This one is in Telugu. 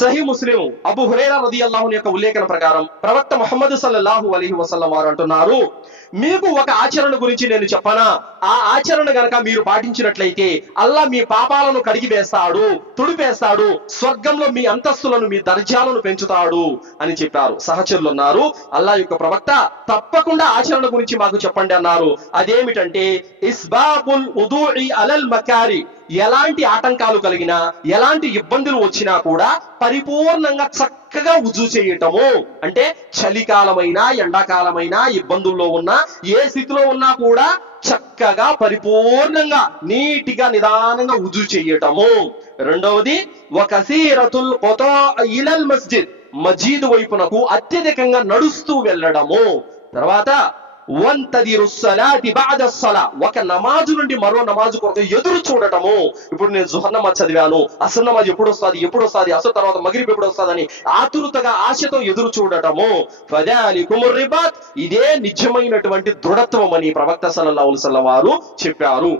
సహీ ముస్లిం అబూ హురైరా రదియల్లాహు అన్హు యొక్క ఉల్లేఖన ప్రకారం ప్రవక్త ముహమ్మద్ సల్లల్లాహు అలైహి వసల్లం వారు అంటున్నారు, మీకు ఒక ఆచరణ గురించి నేను చెప్పనా, ఆ ఆచరణ గనక మీరు పాటించినట్లయితే అల్లా మీ పాపాలను కడిగివేస్తాడు, తుడిపేస్తాడు, స్వర్గంలో మీ అంతస్తులను మీ దర్జాలను పెంచుతాడు అని చెప్పారు. సహచరులు అన్నారు, అల్లా యొక్క ప్రవక్త తప్పకుండా ఆచరణ గురించి మాకు చెప్పండి అన్నారు. అదేమిటంటే ఇస్బాబుల్ ఉదూఇ అలల్ మకారి, ఎలాంటి ఆటంకాలు కలిగినా ఎలాంటి ఇబ్బందులు వచ్చినా కూడా పరిపూర్ణంగా చక్కగా వుజూ చేయటము. అంటే చలికాలమైనా ఎండాకాలమైనా ఇబ్బందుల్లో ఉన్నా ఏ స్థితిలో ఉన్నా కూడా చక్కగా పరిపూర్ణంగా నీటిగా నిదానంగా వుజూ చేయటము. రెండవది వకసీరతుల్ ఖుతా ఇలల్ మస్జిద్, మస్జిద్ వైపునకు అత్యధికంగా నడుస్తూ వెళ్ళడము. తర్వాత వంతదిరు సలాతి బఅద సలా, ఒక నమాజు నుండి మరో నమాజు కొరకు ఎదురు చూడటము. ఇప్పుడు నేను జుహర్ నమాజ్ చదివాను, అసర్ నమాజ్ ఎప్పుడు వస్తుంది, అసర్ తర్వాత మగ్రిబ్ ఎప్పుడు వస్తుందని ఆతురతగా ఆశతో ఎదురు చూడటము. ఫదాలికుముర్ రిబాత్, ఇదే నిజమైనటువంటి దృఢత్వం అని ప్రవక్త సల్లల్లాహు అలైహి వసల్లం వారు చెప్పారు.